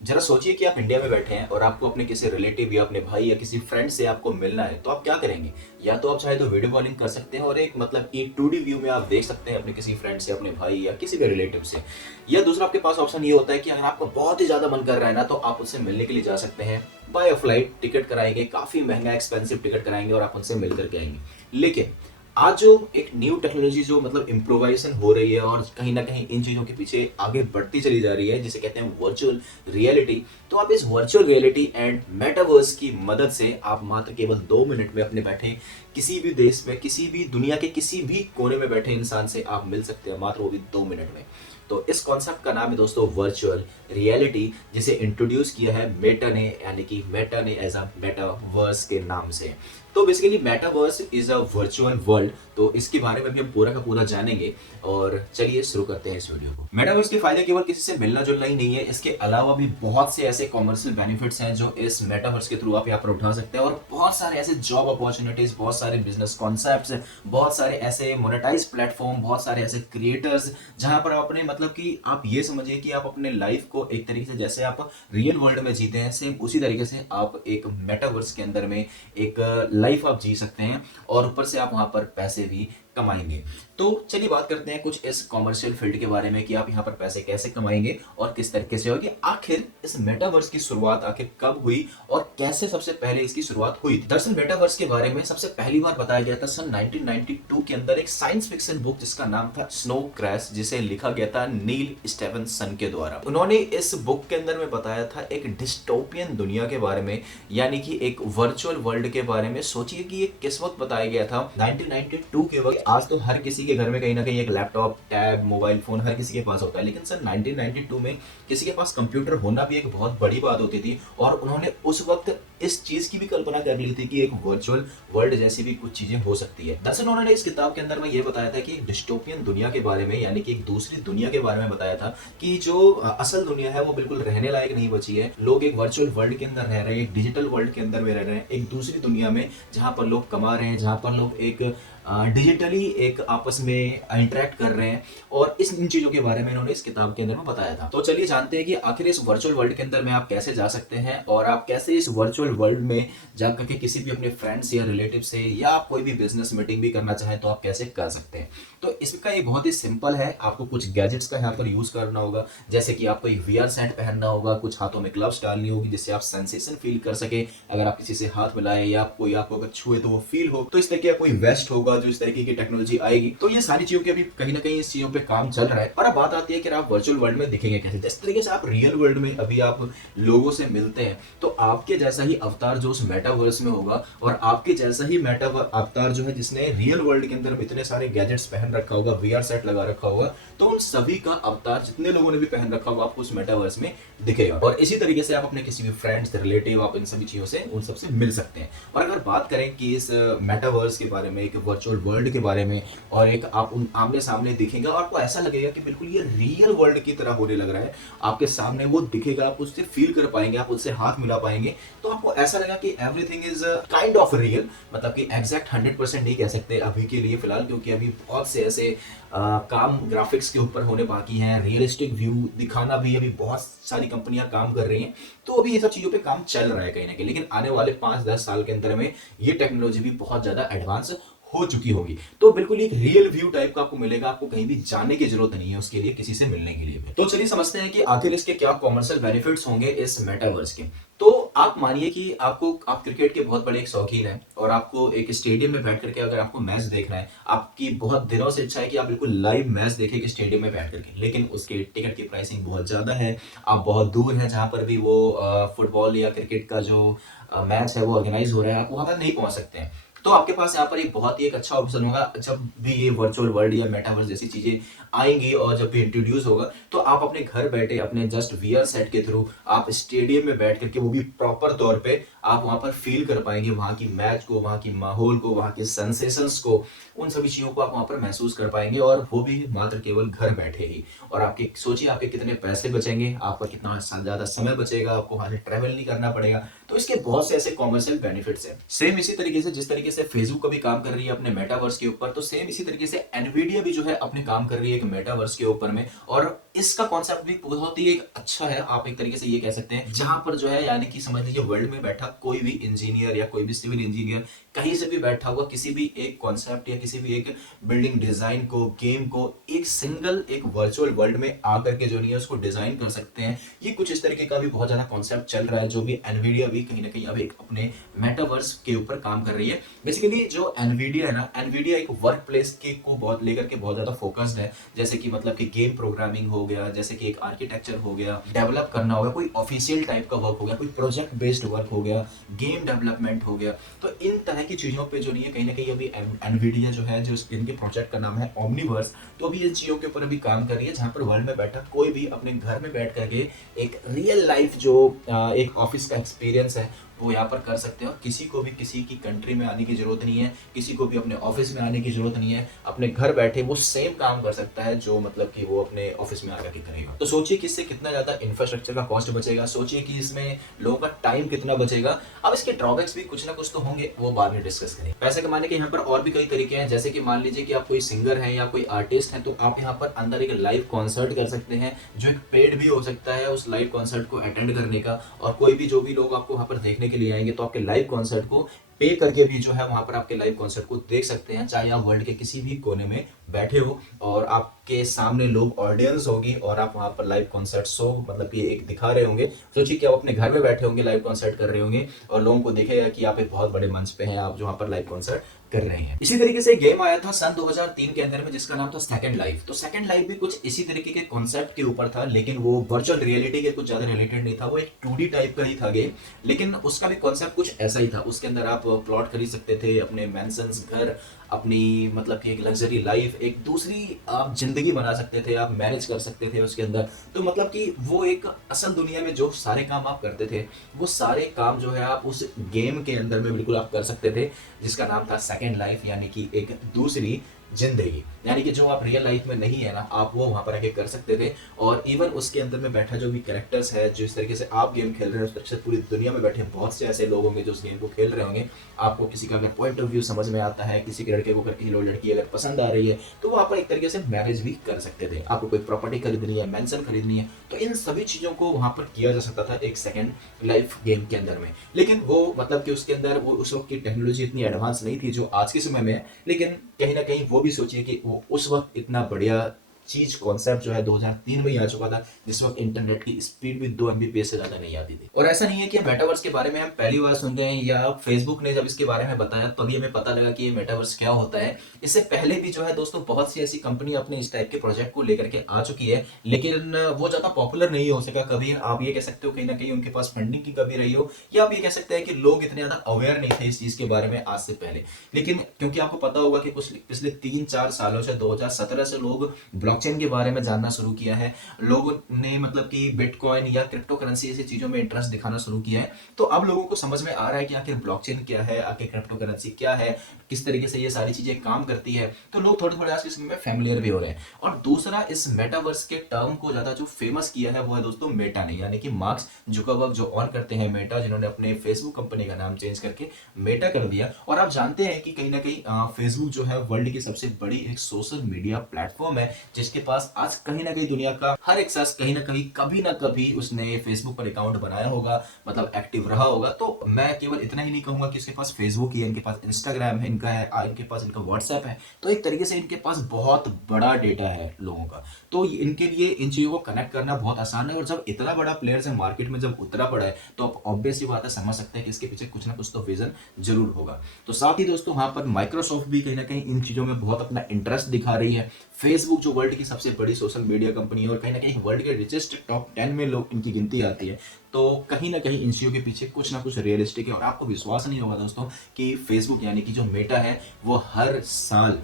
जरा सोचिए कि आप इंडिया में बैठे हैं और आपको अपने किसी रिलेटिव या अपने भाई या किसी फ्रेंड से आपको मिलना है, तो आप क्या करेंगे? या तो आप चाहे तो वीडियो कॉलिंग कर सकते हैं और एक मतलब कि 2D व्यू में आप देख सकते हैं अपने किसी फ्रेंड से, अपने भाई या किसी भी रिलेटिव से। या दूसरा आपके पास ऑप्शन ये होता है कि अगर आपको बहुत ही ज़्यादा मन कर रहा है ना, तो आप उससे मिलने के लिए जा सकते हैं। बाय फ्लाइट टिकट कराएंगे, काफ़ी महंगा एक्सपेंसिव टिकट कराएंगे और आप उनसे मिल करके आएंगे। लेकिन आज जो एक न्यू टेक्नोलॉजी जो मतलब इम्प्रोवाइजेशन हो रही है और कहीं ना कहीं इन चीज़ों के पीछे आगे बढ़ती चली जा रही है, जिसे कहते हैं वर्चुअल रियलिटी। तो आप इस वर्चुअल रियलिटी एंड मेटावर्स की मदद से आप मात्र केवल 2 मिनट में अपने बैठे किसी भी देश में, किसी भी दुनिया के किसी भी कोने में बैठे इंसान से आप मिल सकते हैं, मात्र वो भी 2 मिनट में। तो इस कॉन्सेप्ट का नाम है दोस्तों वर्चुअल रियलिटी, जिसे इंट्रोड्यूस किया है मेटा ने, यानी कि मेटा ने एज अ मेटावर्स के नाम से। तो basically metaverse is a virtual world. तो इसके बारे में भी हम पूरा का पूरा जानेंगे और चलिए शुरू करते हैं इस वीडियो को। मेटावर्स के फायदे केवल किसी से मिलना जुलना ही नहीं है, इसके अलावा भी बहुत से ऐसे कॉमर्शियल बेनिफिट्स हैं जो इस मेटावर्स के थ्रू आप यहाँ पर उठा सकते हैं, और बहुत सारे ऐसे जॉब अपॉर्चुनिटीज, बहुत सारे बिजनेस कॉन्सेप्ट्स, बहुत सारे ऐसे मोनेटाइज प्लेटफॉर्म, बहुत सारे ऐसे क्रिएटर्स, जहां पर आप अपने मतलब कि आप ये समझिए कि आप अपने लाइफ को एक तरीके से जैसे आप रियल वर्ल्ड में जीते हैं, सेम उसी तरीके से आप एक मेटावर्स के अंदर में एक लाइफ आप जी सकते हैं, और ऊपर से आप वहां पर पैसे भी कमाएंगे। तो चलिए बात करते हैं कुछ इस कॉमर्शियल फील्ड के बारे में कि आप यहाँ पर पैसे कैसे कमाएंगे और किस तरीके से होगी। आखिर इस मेटावर्स की शुरुआत आखिर कब हुई और कैसे सबसे पहले इसकी शुरुआत हुई? दरअसल मेटावर्स के बारे में सबसे पहली बार बताया गया था सन 1992 के अंदर एक साइंस फिक्शन बुक जिसका नाम था स्नो क्रैश, जिसे लिखा गया था नील स्टेफनसन के द्वारा। उन्होंने इस बुक के अंदर में बताया था एक डिस्टोपियन दुनिया के बारे में, यानी कि एक वर्चुअल वर्ल्ड के बारे में। सोचिए कि ये किस वक्त बताया गया था, 1992 के वक्त। आज तो हर किसी के घर में कहीं ना कहीं एक लैपटॉप, टैब, मोबाइल फोन हर किसी के पास होता है, लेकिन सन 1992 में किसी के पास कंप्यूटर होना भी एक बहुत बड़ी बात होती थी। और उन्होंने उस वक्त इस चीज की भी कल्पना कर ली थी कि एक वर्चुअल वर्ल्ड जैसी भी कुछ चीजें हो सकती है। दरअसल उन्होंने इस किताब के अंदर में ये बताया था कि एक डिस्टोपियन दुनिया के बारे में, यानी कि एक दूसरी दुनिया के बारे में बताया था कि जो असल दुनिया है वो बिल्कुल रहने लायक नहीं बची है। लोग एक वर्चुअल वर्ल्ड के अंदर रह रहे हैं, एक डिजिटल वर्ल्ड के अंदर में रह रहे हैं, एक दूसरी दुनिया में जहां पर लोग कमा रहे हैं, जहां पर लोग एक डिजिटली एक आपस में इंटरेक्ट कर रहे हैं। और इन चीजों के बारे में इन्होंने इस किताब के अंदर में बताया था। तो चलिए जानते हैं कि आखिर इस वर्चुअल वर्ल्ड के अंदर में आप कैसे जा सकते हैं और आप कैसे इस वर्चुअल वर्ल्ड में जा करके किसी भी अपने फ्रेंड्स या रिलेटिव से, या आप कोई भी बिजनेस मीटिंग भी करना चाहें तो आप कैसे कर सकते हैं। तो इसका ये बहुत ही सिंपल है। आपको कुछ गैजेट्स का यहाँ पर यूज करना होगा, जैसे कि आपको एक वीआर सेट पहनना होगा, कुछ हाथों में ग्लव्स डालनी होगी जिससे आप सेंसेशन फील कर सके अगर आप किसी से हाथ मिलाएं या कोई आपको अगर छुए तो वो फील हो। तो इस तरीके का कोई वेस्ट होगा जो इस तरीके की टेक्नोलॉजी आएगी। तो ये सारी चीजों के अभी कहीं ना कहीं इस चीजों पे काम चल रहा है। और अब बात आती है कि आप वर्चुअल वर्ल्ड में दिखेंगे कैसे। जिस तरीके से आप रियल वर्ल्ड में अभी आप लोगों से मिलते हैं, तो आपके जैसा ही अवतार जो उस मेटावर्स में होगा, और आपके जैसा ही मेटा अवतार जो है जिसने रियल वर्ल्ड के अंदर इतने सारे गैजेट्स पहन रखा होगा, वीआर सेट लगा रखा होगा, तो उन सभी का अवतार जितने लोगों ने भी पहन रखा होगा आपको उस मेटावर्स में दिखेगा। और इसी तरीके से आप अपने किसी भी फ्रेंड्स, रिलेटिव, आप इन सभी चीजों से उन सबसे मिल सकते हैं। और अगर बात करें कि इस मेटावर्स के बारे में, एक वर्चुअल वर्ल्ड के बारे में, और एक आप उन आमने सामने दिखेगा, आपको ऐसा लगेगा कि बिल्कुल ये रियल वर्ल्ड की तरह होने लग रहा है। आपके सामने वो दिखेगा, आप उससे फील कर पाएंगे, आप उससे हाथ मिला पाएंगे, तो आपको ऐसा लगा कि everything is kind of real. मतलब कि एग्जैक्ट 100% नहीं कह सकते अभी के लिए फिलहाल, क्योंकि अभी बहुत से ऐसे काम ग्राफिक्स के ऊपर होने बाकी हैं, रियलिस्टिक व्यू दिखाना भी अभी बहुत सारी कंपनियां काम कर रही हैं। तो अभी ये सब चीजों पे काम चल रहा है कहीं ना कहीं, लेकिन आने वाले 5-10 साल के अंदर में ये टेक्नोलॉजी भी बहुत ज्यादा एडवांस हो चुकी होगी। तो बिल्कुल एक रियल व्यू टाइप का आपको मिलेगा, आपको कहीं भी जाने की जरूरत नहीं है उसके लिए, किसी से मिलने के लिए भी। तो चलिए समझते हैं कि आखिर इसके क्या कॉमर्शियल बेनिफिट्स होंगे इस मेटावर्स के। तो आप मानिए कि आप क्रिकेट के बहुत बड़े एक शौकीन हैं, और आपको एक स्टेडियम में बैठ करके अगर आपको मैच देखना है, आपकी बहुत दिनों से इच्छा है कि आप बिल्कुल लाइव मैच देखें एक स्टेडियम में बैठ करके, लेकिन उसके टिकट की प्राइसिंग बहुत ज्यादा है, आप बहुत दूर हैं जहां पर भी वो फुटबॉल या क्रिकेट का जो मैच है वो ऑर्गेनाइज हो रहा है, आप वहां पर नहीं पहुंच सकते हैं। तो आपके पास यहाँ पर एक बहुत ही एक अच्छा ऑप्शन होगा। जब भी ये वर्चुअल वर्ल्ड या मेटावर्स जैसी चीजें आएंगी और जब भी इंट्रोड्यूस होगा, तो आप अपने घर बैठे अपने जस्ट वीआर सेट के थ्रू आप स्टेडियम में बैठ करके, वो भी प्रॉपर तौर पे, आप वहां पर फील कर पाएंगे वहां की मैच को, वहां की माहौल को, वहां के सेंसेशंस को, उन सभी चीजों को आप वहां पर महसूस कर पाएंगे, और वो भी मात्र केवल घर बैठे ही। और आपके सोचिए आपके कितने पैसे बचेंगे, आपका कितना ज्यादा समय बचेगा, आपको वहां से ट्रेवल नहीं करना पड़ेगा। तो इसके बहुत से ऐसे कॉमर्शियल बेनिफिट्स हैं। सेम इसी तरीके से जिस तरीके तरीके से फेसबुक भी काम कर रही है अपने मेटावर्स के ऊपर, तो सेम इसी तरीके से एनवीडिया भी जो है अपने काम कर रही है एक मेटावर्स के ऊपर में। और इसका कॉन्सेप्ट भी बहुत ही एक अच्छा है, आप एक तरीके से ये कह सकते हैं, जहां पर जो है यानी कि समझ लीजिए वर्ल्ड में बैठा कोई भी इंजीनियर या कोई भी सिविल इंजीनियर कहीं से भी बैठा हुआ किसी भी एक कॉन्सेप्ट या किसी भी एक बिल्डिंग डिजाइन को, गेम को एक सिंगल एक वर्चुअल वर्ल्ड में आकर के जो नहीं है उसको डिजाइन कर सकते हैं। ये कुछ इस तरीके का भी बहुत ज्यादा कॉन्सेप्ट चल रहा है, जो भी एनवीडिया भी कहीं ना कहीं अब एक अपने मेटावर्स के ऊपर काम कर रही है। बेसिकली जो एनवीडिया है ना, एनवीडिया एक वर्क प्लेस के को बहुत लेकर के बहुत ज्यादा फोकस्ड है, जैसे कि मतलब कि गेम प्रोग्रामिंग हो गया, जैसे कि एक आर्किटेक्चर हो गया, डेवलप करना हो गया, कोई ऑफिशियल टाइप का वर्क हो गया, कोई प्रोजेक्ट बेस्ड वर्क हो गया, गेम डेवलपमेंट हो गया। तो इन तरह की चीजों पे जो नहीं है कहीं ना कहीं अभी एनवीडिया जो है, जो इनके प्रोजेक्ट का नाम है ओमनीवर्स, तो अभी इन चीजों के ऊपर अभी काम कर रही है, जहां पर वर्ल्ड में बैठा कोई भी अपने घर में बैठ करके एक रियल लाइफ जो एक ऑफिस का एक्सपीरियंस है वो यहाँ पर कर सकते हो। किसी को भी किसी की कंट्री में आने की जरूरत नहीं है, किसी को भी अपने ऑफिस में आने की जरूरत नहीं है, अपने घर बैठे वो सेम काम कर सकता है जो मतलब कि वो अपने ऑफिस में आकर के करेगा। तो सोचिए कि इससे कितना ज्यादा इंफ्रास्ट्रक्चर का कॉस्ट बचेगा, सोचिए कि इसमें लोगों का टाइम कितना बचेगा। अब इसके ड्रॉबैक्स भी कुछ ना कुछ तो होंगे, वो बाद में डिस्कस करेंगे। पैसे कमाने के यहाँ पर और भी कई तरीके हैं, जैसे कि मान लीजिए कि आप कोई सिंगर है या कोई आर्टिस्ट है, तो आप यहाँ पर अंदर एक लाइव कॉन्सर्ट कर सकते हैं, जो एक पेड भी हो सकता है उस लाइव कॉन्सर्ट को अटेंड करने का। और कोई भी जो भी लोग आपको वहां पर देखने के लिए आएंगे तो आपके लाइव कॉन्सर्ट को पे करके भी जो है वहां पर आपके लाइव कॉन्सर्ट को देख सकते हैं, चाहे आप वर्ल्ड के किसी भी कोने में बैठे हो और आपके सामने लोग ऑडियंस होगी और आप वहां पर लाइव कॉन्सर्ट शो मतलब कि एक दिखा रहे होंगे। सोचिए कि आप अपने घर में बैठे होंगे, लाइव कॉन्सर्ट कर रहे होंगे और लोगों को दिखेगा कि आप एक बहुत बड़े मंच पे हैं, आप जो वहां पर लाइव कॉन्सर्ट कर रहे हैं। इसी तरीके से गेम आया था सन 2003 के अंदर में जिसका नाम था सेकंड लाइफ। तो सेकंड लाइफ भी कुछ इसी तरीके के कॉन्सेप्ट के ऊपर था, लेकिन वो वर्चुअल रियलिटी के कुछ ज्यादा रिलेटेड नहीं था, वो एक 2D टाइप का ही था गेम, लेकिन उसका भी कॉन्सेप्ट कुछ ऐसा ही था। उसके अंदर आप प्लॉट खरीद सकते थे, अपने मैंसन्स, घर, अपनी मतलब कि एक लग्जरी लाइफ, एक दूसरी आप जिंदगी बना सकते थे, आप मैनेज कर सकते थे उसके अंदर। तो मतलब कि वो एक असल दुनिया में जो सारे काम आप करते थे वो सारे काम जो है आप उस गेम के अंदर में बिल्कुल आप कर सकते थे, जिसका नाम था सेकंड लाइफ, यानी कि एक दूसरी जिंदगी। यानी कि जो आप रियल लाइफ में नहीं है ना, आप वो वहां पर आके कर सकते थे। और इवन उसके अंदर में बैठा जो भी कैरेक्टर्स है, जिस तरीके से आप गेम खेल रहे हैं उस तरीके से पूरी दुनिया में बैठे बहुत से ऐसे लोग होंगे जो उस गेम को खेल रहे होंगे। आपको किसी का अगर पॉइंट ऑफ व्यू समझ में आता है, किसी के लड़के को अगर किसी लड़की अगर पसंद आ रही है, तो वो आप एक तरीके से मैरिज भी कर सकते थे। आपको कोई प्रॉपर्टी खरीदनी है, मेंशन खरीदनी है, तो इन सभी चीजों को वहां पर किया जा सकता था एक सेकंड लाइफ गेम के अंदर में। लेकिन वो मतलब कि उसके अंदर वो उस वक्त की टेक्नोलॉजी इतनी एडवांस नहीं थी जो आज के समय में है, लेकिन कहीं ना कहीं वो भी सोचिए कि वो उस वक्त इतना बढ़िया चीज कॉन्सेप्ट जो है 2003 में ही आ चुका था, जिस वक्त इंटरनेट की स्पीड भी 2 MB से ज्यादा नहीं आती थी। और ऐसा नहीं है कि मेटावर्स के बारे में हम पहली बार सुन रहे हैं या फेसबुक ने जब इसके बारे में बताया तभी हमें पता लगा कि ये मेटावर्स क्या होता है। इससे पहले भी जो है दोस्तों बहुत सी ऐसी कंपनी अपने इस टाइप के प्रोजेक्ट को लेकर के आ चुकी है, लेकिन वो ज्यादा पॉपुलर नहीं हो सका। कभी आप ये कह सकते हो कहीं ना कहीं उनके पास फंडिंग की कमी रही हो, या आप ये कह सकते हैं कि लोग इतने ज्यादा अवेयर नहीं थे इस चीज के बारे में आज से पहले। लेकिन क्योंकि आपको पता होगा कि कुछ पिछले 3-4 सालों से 2017 से लोग ब्लॉकचेन के बारे में जानना शुरू किया है, लोगों ने मतलब कि बिटकॉइन या क्रिप्टो करेंसी ऐसी चीजों में इंटरेस्ट दिखाना शुरू किया है। तो अब लोगों को समझ में आ रहा है कि आखिर ब्लॉकचेन क्या है, आखिर क्रिप्टो करेंसी क्या है, किस तरीके से ये सारी चीजें काम करती है। तो लोग थोड़े थोड़े आज के समय में फैमिलियर भी हो रहे हैं। और दूसरा, इस मेटावर्स के टर्म को ज्यादा जो फेमस किया है वो है दोस्तों मेटा ने, यानी कि मार्क जुकरबर्ग जो ऑन करते हैं मेटा, जिन्होंने अपने फेसबुक कंपनी का नाम चेंज करके मेटा कर दिया। और आप जानते हैं कि कहीं ना कहीं फेसबुक जो है वर्ल्ड की सबसे बड़ी एक सोशल मीडिया प्लेटफॉर्म है, जिसके पास आज कहीं ना कहीं दुनिया का हर एक शख्स कहीं ना कहीं कभी ना कभी उसने फेसबुक पर अकाउंट बनाया होगा, मतलब एक्टिव रहा होगा। तो मैं केवल इतना ही नहीं कहूंगा कि इसके पास फेसबुक है, इनके पास इंस्टाग्राम है, इनके पास इनका व्हाट्सएप है। तो एक तरीके से इनके पास बहुत बड़ा डेटा है लोगों का, तो इनके लिए इन चीजों को कनेक्ट करना बहुत आसान है। और जब इतना बड़ा प्लेयर्स है मार्केट में जब उतरा पड़ा है, तो आप ऑब्वियसली बात है समझ सकते हैं कि इसके पीछे कुछ ना कुछ तो विजन जरूर होगा। तो साथ ही दोस्तों वहां पर माइक्रोसॉफ्ट भी कहीं ना कहीं इन चीजों में बहुत अपना इंटरेस्ट दिखा रही है। फेसबुक जो वर्ल्ड की सबसे बड़ी सोशल मीडिया कंपनी है और कहीं ना कहीं वर्ल्ड के रिचेस्ट टॉप 10 में लोग इनकी गिनती आती है, तो कहीं ना कहीं इन चीजों के पीछे कुछ ना कुछ रियलिस्टिक है। और आपको विश्वास नहीं होगा दोस्तों कि फेसबुक यानी कि जो मेटा है वो हर साल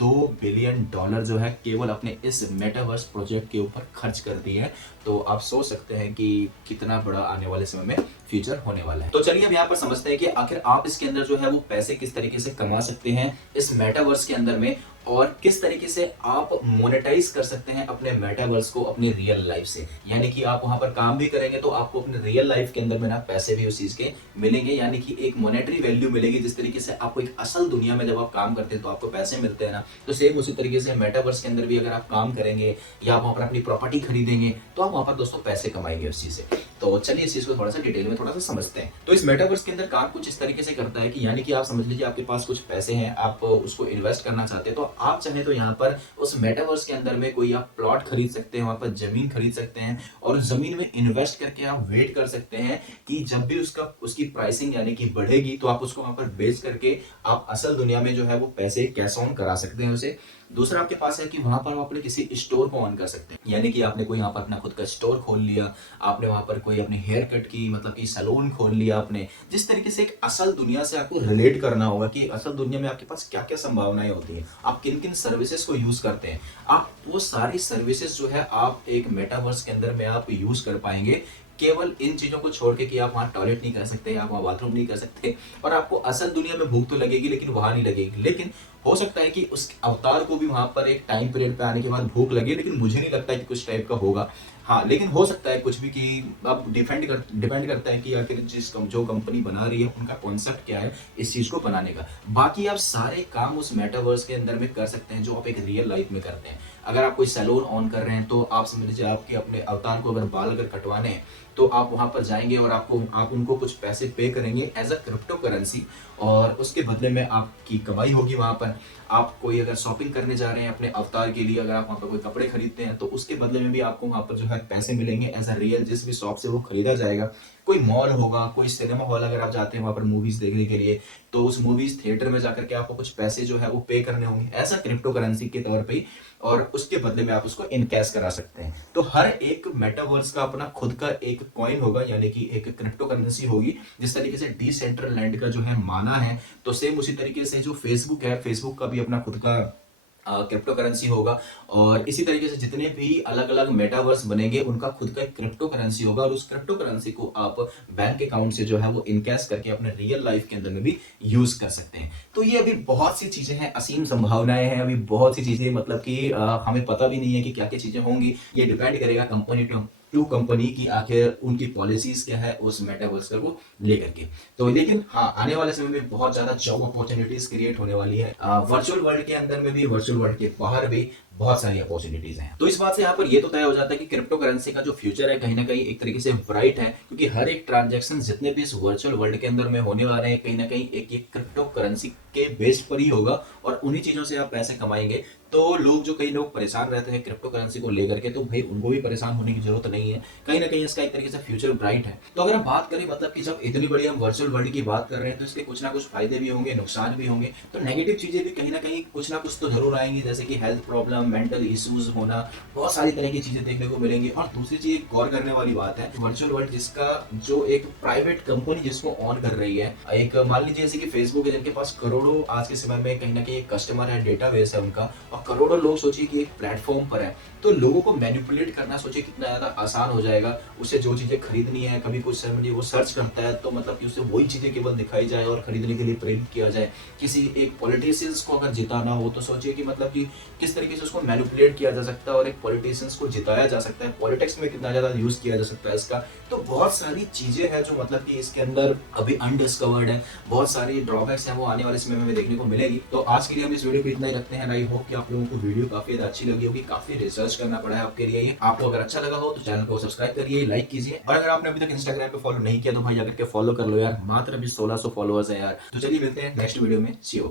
$2 बिलियन जो है केवल अपने इस मेटावर्स प्रोजेक्ट के ऊपर खर्च करती है। तो आप सोच सकते हैं कि कितना बड़ा आने वाले समय में फ्यूचर होने वाला है। तो चलिए अब यहाँ पर समझते हैं कि आखिर आप इसके अंदर जो है वो पैसे किस तरीके से कमा सकते हैं इस मेटावर्स के अंदर में, और किस तरीके से आप मोनेटाइज कर सकते हैं अपने मेटावर्स को अपनी रियल लाइफ से। यानी कि आप वहां पर काम भी करेंगे तो आपको अपने रियल लाइफ के अंदर में ना पैसे भी उस चीज के मिलेंगे, यानी कि एक मॉनेटरी वैल्यू मिलेगी। जिस तरीके से आपको एक असल दुनिया में जब आप काम करते हैं तो आपको पैसे मिलते हैं ना, तो सेम उसी तरीके से मेटावर्स के अंदर भी अगर आप काम करेंगे या आप वहां पर अपनी प्रॉपर्टी खरीदेंगे तो आप वहां पर दोस्तों पैसे कमाएंगे उस चीज से। तो चलिए इस चीज को थोड़ा सा डिटेल में थोड़ा सा समझते हैं। तो इस मेटावर्स के अंदर काम कुछ इस तरीके से करता है कि यानी कि आप समझ लीजिए आपके पास कुछ पैसे हैं, आप उसको इन्वेस्ट करना चाहते हैं, तो आप चाहे तो यहाँ पर उस मेटावर्स के अंदर में कोई आप प्लॉट खरीद सकते हैं, वहां पर जमीन खरीद सकते हैं और उस जमीन में इन्वेस्ट करके आप वेट कर सकते हैं कि जब भी उसकी प्राइसिंग यानी कि बढ़ेगी तो आप उसको वहां पर बेच करके आप असल दुनिया में जो है वो पैसे कैश ऑन करा सकते हैं उसे। दूसरा आपके पास है कि वहां पर आप अपने किसी स्टोर को ऑन कर सकते हैं, यानी कि आपने कोई यहाँ पर अपना खुद का स्टोर खोल लिया, आपने वहां पर कोई अपने हेयर कट की मतलब कि सैलून खोल लिया आपने। जिस तरीके से एक असल दुनिया से आपको रिलेट करना होगा कि असल दुनिया में आपके पास क्या क्या संभावनाएं होती हैं, आप किन किन सर्विसेज को यूज करते हैं, आप वो सारी सर्विसेज जो है आप एक मेटावर्स के अंदर में आप यूज कर पाएंगे। केवल इन चीजों को छोड़ के कि आप वहां टॉयलेट नहीं कर सकते, आप वहां बाथरूम नहीं कर सकते, और आपको असल दुनिया में भूख तो लगेगी लेकिन वहां नहीं लगेगी। लेकिन हो सकता है कि उस अवतार को भी वहां पर एक टाइम पीरियड पे आने के बाद भूख लगे, लेकिन मुझे नहीं लगता कि कुछ टाइप का होगा। हाँ, लेकिन हो सकता है कुछ भी कि अब डिपेंड करता है कि आखिर जो कंपनी बना रही है उनका कॉन्सेप्ट क्या है इस चीज को बनाने का। बाकी आप सारे काम उस मेटावर्स के अंदर में कर सकते हैं जो आप एक रियल लाइफ में करते हैं। अगर आप कोई सैलून ऑन कर रहे हैं तो आप समझ लीजिए आपके अपने अवतार को अगर बाल अगर कटवाने हैं तो आप वहां पर जाएंगे और आप उनको कुछ पैसे पे करेंगे एज अ क्रिप्टो करेंसी, और उसके बदले में आपकी कमाई होगी वहां पर। आप कोई अगर शॉपिंग करने जा रहे हैं अपने अवतार के लिए, अगर आप वहां पर कोई कपड़े खरीदते हैं तो उसके बदले में भी आपको वहां पर जो है पैसे मिलेंगे एज अ रियल, जिस भी शॉप से वो खरीदा जाएगा। कोई मॉल होगा, कोई सिनेमा हॉल अगर आप जाते हैं वहां पर मूवीज देखने के लिए, तो उस मूवीज थिएटर में जाकर के आपको कुछ पैसे जो है वो पे करने होंगे ऐसा क्रिप्टो करेंसी के तौर पे, और उसके बदले में आप उसको इनकैश करा सकते हैं। तो हर एक मेटावर्स का अपना खुद का एक कॉइन होगा, यानी कि एक क्रिप्टो करेंसी होगी। जिस तरीके से डिसेंट्रलैंड का जो है माना है, तो सेम उसी तरीके से जो फेसबुक है, फेसबुक का भी अपना खुद का क्रिप्टो करेंसी होगा। और इसी तरीके से जितने भी अलग अलग मेटावर्स बनेंगे उनका खुद का एक क्रिप्टो करेंसी होगा, और उस क्रिप्टो करेंसी को आप बैंक अकाउंट से जो है वो इनकैश करके अपने रियल लाइफ के अंदर में भी यूज कर सकते हैं। तो ये अभी बहुत सी चीजें हैं, असीम संभावनाएं हैं, अभी बहुत सी चीजें मतलब कि हमें पता भी नहीं है कि क्या क्या चीजें होंगी। ये डिपेंड करेगा कंपनी टू कंपनी की आखिर उनकी पॉलिसीज क्या है उस मेटावर्स को लेकर के। तो लेकिन हाँ, आने वाले समय में बहुत ज्यादा जॉब अपॉर्चुनिटीज क्रिएट होने वाली है वर्चुअल वर्ल्ड के अंदर में भी, वर्चुअल वर्ल्ड के बाहर भी बहुत सारी अपॉर्चुनिटीज हैं। तो इस बात से यहाँ पर ये तो तय हो जाता है कि क्रिप्टो करेंसी का जो फ्यूचर है कहीं ना कहीं एक तरीके से ब्राइट है, क्योंकि हर एक ट्रांजैक्शन जितने भी इस वर्चुअल वर्ल्ड के अंदर में होने वाले हैं कहीं ना कहीं एक एक क्रिप्टो करेंसी के बेस पर ही होगा, और उन्हीं चीजों से आप पैसे कमाएंगे। तो लोग जो कई लोग परेशान रहते हैं क्रिप्टो करेंसी को लेकर के, तो भाई उनको भी परेशान होने की जरूरत नहीं है, कहीं ना कहीं इसका एक तरीके से फ्यूचर ब्राइट है। तो अगर हम बात करें मतलब कि जब इतनी बड़ी हम वर्चुअल वर्ल्ड की बात कर रहे हैं तो इसके कुछ ना कुछ फायदे भी होंगे, नुकसान भी होंगे, तो नेगेटिव चीजें भी कहीं ना कुछ तो जरूर आएंगी, जैसे कि हेल्थ प्रॉब्लम, मेंटल इश्यूज होना, बहुत सारी तरह की चीजें देखने को मिलेंगी। और दूसरी चीज गौर करने वाली बात है, वर्चुअल वर्ल्ड जिसका जो एक प्राइवेट कंपनी जिसको ऑन कर रही है, एक मान लीजिए जैसे कि फेसबुक है जिनके पास करोड़ों आज के समय में कहीं ना कहीं कस्टमर है, डेटाबेस है उनका, और करोड़ों लोग सोचिए कि एक प्लेटफॉर्म पर है, तो लोगों को मैनिपुलेट करना सोचिए कितना ज्यादा आसान हो जाएगा। उसे जो चीजें खरीदनी है, कभी कुछ समझिए वो सर्च करता है तो मतलब कि उसे वही चीजें केवल दिखाई जाए और खरीदने के लिए प्रेरित किया जाए। किसी एक पॉलिटिशियंस को अगर जिताना हो तो सोचिए कि मतलब कि किस तरीके से उसको मैनिपुलेट किया जा सकता है और एक पॉलिटिशियंस को जिताया जा सकता है, पॉलिटिक्स में कितना ज्यादा यूज किया जा सकता है इसका। तो बहुत सारी चीजें हैं जो मतलब कि इसके अंदर अभी अनडिस्कवर्ड है, बहुत सारी ड्रॉबैक्स हैं, वो आने वाले समय में देखने को मिलेगी। तो आज के लिए हम इस वीडियो को इतना ही रखते हैं। आई होप कि आप लोगों को वीडियो काफी अच्छी लगी होगी, काफी रिसर्च करना पड़ा है आपके लिए ये। आपको अगर अच्छा लगा हो तो चैनल को सब्सक्राइब करिए, लाइक कीजिए, और अगर आपने अभी तक इंस्टाग्राम पे फॉलो नहीं किया तो भाई जाकर के फॉलो कर लो यार, मात्र अभी 1600 फॉलोअर्स है यार। तो चलिए मिलते हैं नेक्स्ट वीडियो में, सी यू।